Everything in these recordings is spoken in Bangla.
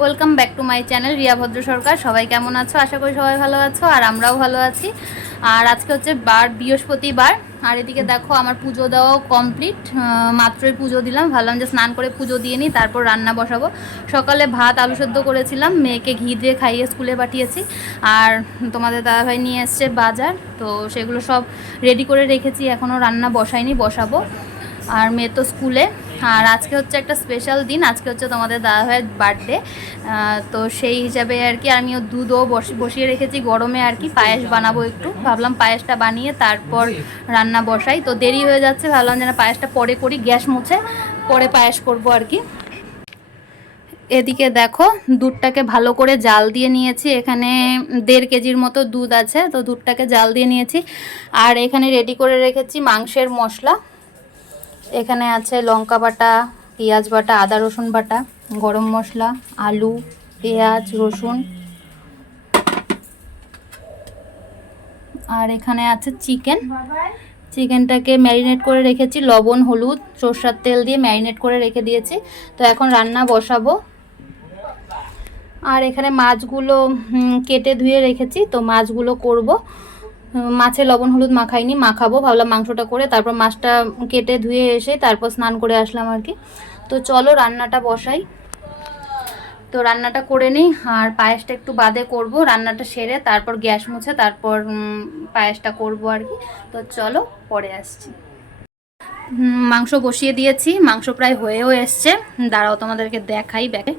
Welcome back to my channel Riya Bhadra Sarkar. সবাই কেমন আছো? আশা করি সবাই ভালো আছো, আর আমরাও ভালো আছি। আর আজকে হচ্ছে বার, বৃহস্পতিবার। আর এদিকে দেখো, আমার পুজো দেওয়াও কমপ্লিট মাত্রই পুজো দিলাম। ভাবলাম যে স্নান করে পুজো দিয়ে নিই, তারপর রান্না বসাবো। সকালে ভাত আলু সেদ্ধ করেছিলাম, মেয়েকে ঘি দিয়ে খাইয়ে স্কুলে পাঠিয়েছি। আর তোমাদের দাদাভাই নিয়ে এসছে বাজার, তো সেগুলো সব রেডি করে রেখেছি। এখনও রান্না বসাইনি, বসাবো। আর মেয়ে তো স্কুলে। আর আজকে হচ্ছে একটা স্পেশাল দিন, আজকে হচ্ছে তোমাদের দাদা ভাইয়ের বার্থডে তো সেই হিসাবে আর কি আমিও দুধও বসি- বসিয়ে রেখেছি গরমে আর কি, পায়েস বানাবো একটু। ভাবলাম পায়েসটা বানিয়ে তারপর রান্না বসাই। তো দেরি হয়ে যাচ্ছে, ভাবলাম যেন পায়েসটা পরে করি, গ্যাস মুছে পরে পায়েস করব আর কি। এদিকে দেখো, দুধটাকে ভালো করে জাল দিয়ে নিয়েছি। এখানে দেড় কেজির মতো দুধ আছে, তো দুধটাকে জাল দিয়ে নিয়েছি। আর এখানে রেডি করে রেখেছি মাংসের মশলা। এখানে আছে লঙ্কা বাটা, পেঁয়াজ বাটা, আদা রসুন বাটা, গরম মশলা, আলু, পেঁয়াজ, রসুন। আর এখানে আছে চিকেন। চিকেনটাকে ম্যারিনেট করে রেখেছি লবণ, হলুদ, সর্ষার তেল দিয়ে ম্যারিনেট করে রেখে দিয়েছি। তো এখন রান্না বসাবো। আর এখানে মাছগুলো কেটে ধুয়ে রেখেছি, তো মাছগুলো করব। মাছে লবণ হলুদ মাখাইনি মাখাবো। ভাবলাম মাংসটা করে তারপর মাছটা কেটে ধুয়ে এসে তারপর স্নান করে আসলাম আর কি। তো চলো রান্নাটা বসাই। তো রান্নাটা করে নিই আর পায়েসটা একটু বাদে করব। রান্নাটা সেরে তারপর গ্যাস মুছে তারপর পায়েসটা করব আর কি। তো চলো পরে আসছি। মাংস বসিয়ে দিয়েছি। মাংস প্রায় হয়েও এসছে। দাঁড়াও তোমাদেরকে দেখাই ব্যাগে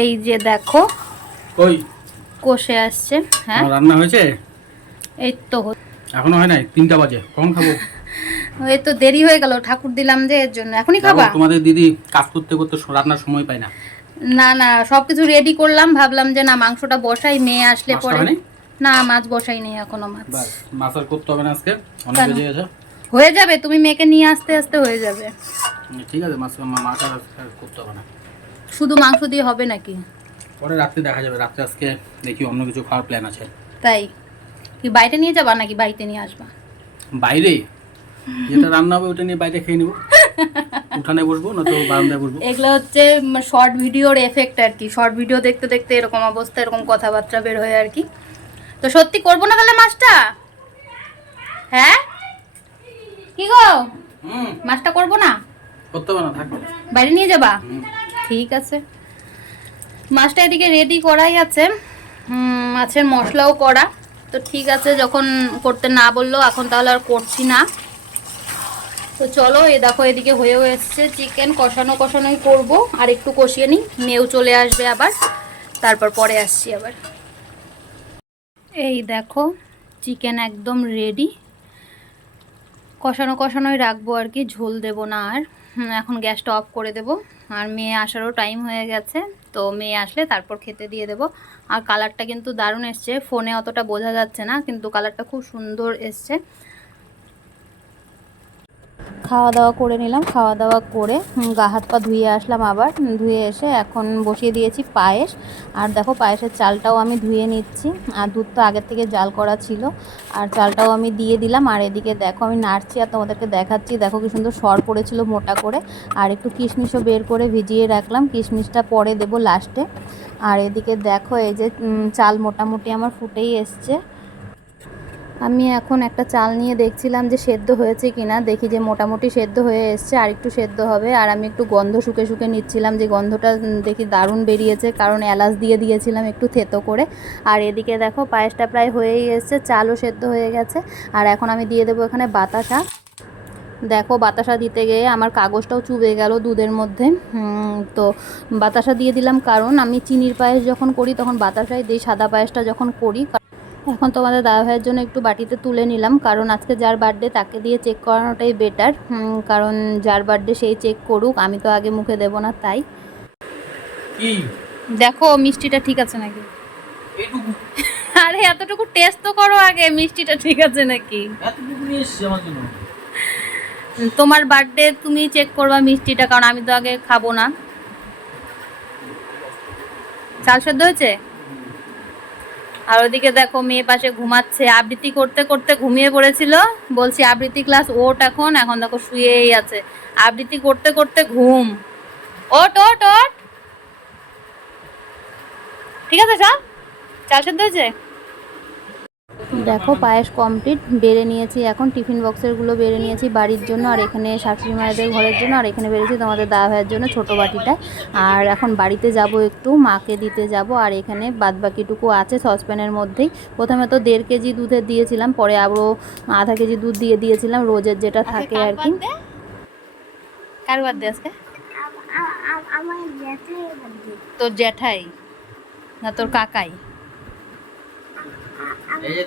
এই যে দেখো কই? কষে আসছে। হ্যাঁ? রান্না হয়েছে? এই তো। এখনও হয় নাই? তিনটা বাজে। কখন খাব? এই তো দেরি হয়ে গেল। ঠাকুর দিলাম যে এর জন্য। এখনই খাবা? তোমাদের দিদি কাজ করতে করতে রান্নার সময় পায় না। না না সবকিছু রেডি করলাম। ভাবলাম যে না মাংসটা বসাই মেয়ে আসলে পরে। না মাছ বসাই নেই এখনও মাছ। মাছ আর করতে হবে না আজকে। অনেক বেজে গেছে। হয়ে যাবে। তুমি মেয়েকে নিয়ে আসতে আসতে হয়ে যাবে। ঠিক আছে মাছ মাছ আর করতে হবে না। শুধু মাংস দিয়ে হবে নাকি? পরে রাত্রে দেখা যাবে। রাত্রে আজকে দেখি অন্য কিছু খাওয়ার প্ল্যান আছে। তাই? কি বাইরে নিয়ে যাবা নাকি বাড়িতে নিয়ে আসবা? বাইরে? যেটা রান্না হবে ওটা নিয়ে বাইরে খেয়ে নেব। উঠানে বসবো না তো বারান্দায় বসবো। এগুলো হচ্ছে শর্ট ভিডিওর এফেক্ট আর কি। শর্ট ভিডিও দেখতে দেখতে এরকম অবস্থা এরকম কথাবার্তা বের হয় আর কি। তো সত্যি করব না তাহলে মাছটা? হ্যাঁ? কি গো? হুম। মাছটা করব না? করতে না থাকবে বাইরে নিয়ে যাবা? ঠিক আছে। মাছটা এদিকে রেডি করাই আছে। মাছের মশলাও করা। তো ঠিক আছে, যখন করতে না বলল, এখন তাহলে আর করছি না। তো চলো, এ দেখো, এদিকে হয়েও এসছে চিকেন কষানো কষানোই করব। আর একটু কষিয়ে নিই, মেয়েও চলে আসবে আবার। তারপর পরে আসছি আবার। এই দেখো চিকেন একদম রেডি কষানো কষানোই রাখব আর কি, ঝোল দেব না আর। এখন গ্যাসটা অফ করে দেব। আর মেয়ে আসারও টাইম হয়ে গেছে, তো মেয়ে আসলে তারপর খেতে দিয়ে দেব। আর কালারটা কিন্তু দারুণ এসছে, ফোনে অতটা বোঝা যাচ্ছে না, কিন্তু কালারটা খুব সুন্দর এসছে। খাওয়া দাওয়া করে নিলাম। খাওয়া দাওয়া করে গা হাত পা ধুয়ে আসলাম আবার। ধুয়ে এসে এখন বসিয়ে দিয়েছি পায়েস। আর দেখো পায়েসের চালটাও আমি ধুয়ে নিচ্ছি। আর দুধ তো আগের থেকে জাল করা ছিল। আর চালটাও আমি দিয়ে দিলাম। আর এদিকে দেখো আমি নাড়ছি আর তোমাদেরকে দেখাচ্ছি। দেখো কি সুন্দর সর পড়েছিল মোটা করে। আর একটু কিশমিশও বের করে ভিজিয়ে রাখলাম। কিশমিশটা পরে দেবো লাস্টে। আর এদিকে দেখো এই যে চাল মোটামুটি আমার ফুটেই এসছে। আমি এখন একটা চাল নিয়ে দেখছিলাম যে সেদ্ধ হয়েছে কিনা। দেখি যে মোটামুটি সেদ্ধ হয়ে এসছে, আর একটু সেদ্ধ হবে। আর আমি একটু গন্ধ শুকে শুকে নিচ্ছিলাম যে গন্ধটা দেখি দারুণ বেরিয়েছে, কারণ এলাচ দিয়ে দিয়েছিলাম একটু থেতো করে। আর এদিকে দেখো, পায়েসটা প্রায় হয়েই এসছে, চালও সেদ্ধ হয়ে গেছে। আর এখন আমি দিয়ে দেবো এখানে বাতাসা। দেখো, বাতাসা দিতে গিয়ে আমার কাগজটাও চুবে গেল দুধের মধ্যে। তো বাতাসা দিয়ে দিলাম, কারণ আমি চিনির পায়েস যখন করি, তখন বাতাসাই দিই, সাদা পায়েসটা যখন করি এখন তোমাদের দাদা ভাইয়ের জন্য একটু বাটিতে তুলে নিলাম কারণ আজকে যার বার্থডে তাকে দিয়ে চেক করানোটাই বেটার কারণ যার বার্থডে সেই চেক করুক আমি তো আগে মুখে দেবো না তাই। কি? দেখো মিষ্টিটা ঠিক আছে নাকি? এইটুকু। আরে এতটুকু টেস্ট তো করো আগে মিষ্টিটা ঠিক আছে নাকি? এতটুকু নিয়ে এসছি আমার জন্য। তোমার বার্থডে তুমি চেক করবা মিষ্টিটা কারণ আমি তো আগে খাব না। চাল সেদ্ধ হয়েছে? আর ওদিকে দেখো মেয়ে পাশে ঘুমাচ্ছে। আবৃত্তি করতে করতে ঘুমিয়ে পড়েছিল। বলছি, আবৃত্তি ক্লাস ওট এখন। এখন দেখো শুয়েই আছে। আবৃত্তি করতে করতে ঘুম। ওট ওট ওট ঠিক আছে সব চাল সেদ্ধ হয়েছে? দেখো পায়েস কমপ্লিট বেড়ে নিয়েছি এখন টিফিন বক্সেরগুলো বেড়ে নিয়েছি বাড়ির জন্য আর এখানে শাশুড়ি মায়েদের ঘরের জন্য আর এখানে বেড়েছি তোমাদের দা ভাইয়ের জন্য ছোটো বাটিটায় আর এখন বাড়িতে যাব একটু মাকে দিতে যাব আর এখানে বাদবাকিটুকু আছে সসপ্যানের মধ্যেই। প্রথমে তো দেড় কেজি দুধের দিয়েছিলাম পরে আরও আধা কেজি দুধ দিয়ে দিয়েছিলাম রোজের যেটা থাকে আর কি। কার বাদ আজকে? তোর জ্যাঠাই না তোর কাকাই? এই যে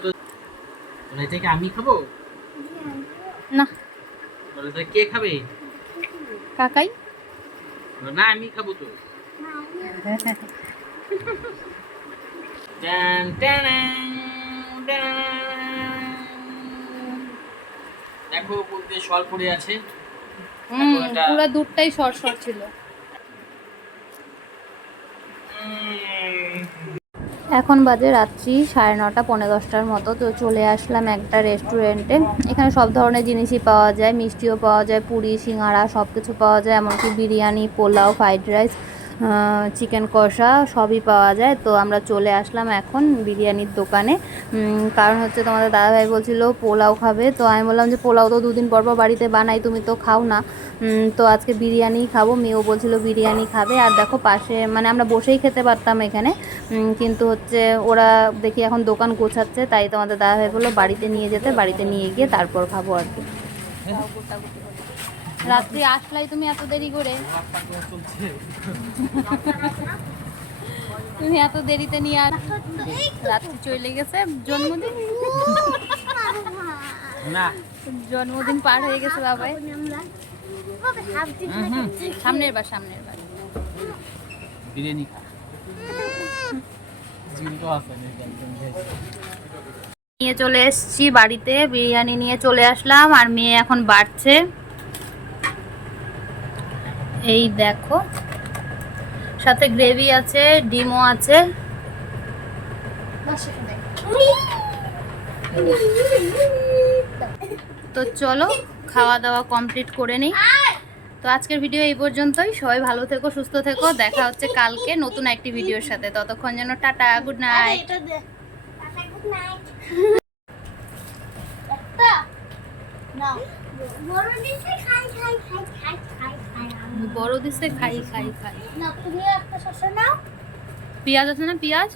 থেকে আমি খাব? না। বলে তো কে খাবে? কাকাই? না আমি খাব তো। টান টান। দেখো বলতে সল পড়ে আছে। পুরো দুধটাই সর সর ছিল। এখন বাজে রাত্রি, সাড়ে নটা পনেরো দশটার মতো। তো চলে আসলাম একটা রেস্টুরেন্টে এখানে সব ধরনের জিনিসই পাওয়া যায়। মিষ্টিও পাওয়া যায়, পুরি সিঙাড়া সব কিছু পাওয়া যায়। এমনকি biryani, pulao fried rice chicken কষা সবই পাওয়া যায়। তো আমরা চলে আসলাম এখন বিরিয়ানির দোকানে। কারণ হচ্ছে তোমাদের দাদাভাই বলছিল পোলাও খাবে। তো আমি বললাম যে পোলাও তো দুদিন পর পর বাড়িতে বানাই, তুমি তো খাও না। তো আজকে বিরিয়ানি খাব। মেয়েও বলছিল বিরিয়ানি খাবে। আর দেখো পাশে মানে আমরা বসেই খেতে পারতাম এখানে। কিন্তু হচ্ছে ওরা দেখি এখন দোকান গোছাচ্ছে, তাই তোমাদের দাদাভাই বলল বাড়িতে নিয়ে যেতে, বাড়িতে নিয়ে গিয়ে তারপর খাব আর কি। রাত্রি আসলাই তুমি এত দেরি করে? তুমি এত দেরিতে নিয়ে আর রাত্রি চলে গেছে জন্মদিন। না। জন্মদিন পার হয়ে গেছে বাবাই। সামনের বার সামনের বার। বিরিয়ানি খা। নিয়ে চলে এসেছি বাড়িতে বিরিয়ানি নিয়ে চলে আসলাম আর মেয়ে এখন বাড়ছে। এই দেখো। সাথে গ্রেভি আছে, ডিমও আছে। তো চলো খাওয়া দাওয়া কমপ্লিট করে নিই। তো আজকের ভিডিও এই পর্যন্তই। সবাই ভালো থেকো, সুস্থ থেকো। দেখা হচ্ছে কালকে নতুন একটি ভিডিওর সাথে। ততক্ষণ যেন টাটা গুড নাইট এটা দে গুড নাইট নাও বড় দিছে খাই খাই খাই। না তুমি একটা শসা নাও। পেঁয়াজ আছে না পেঁয়াজ?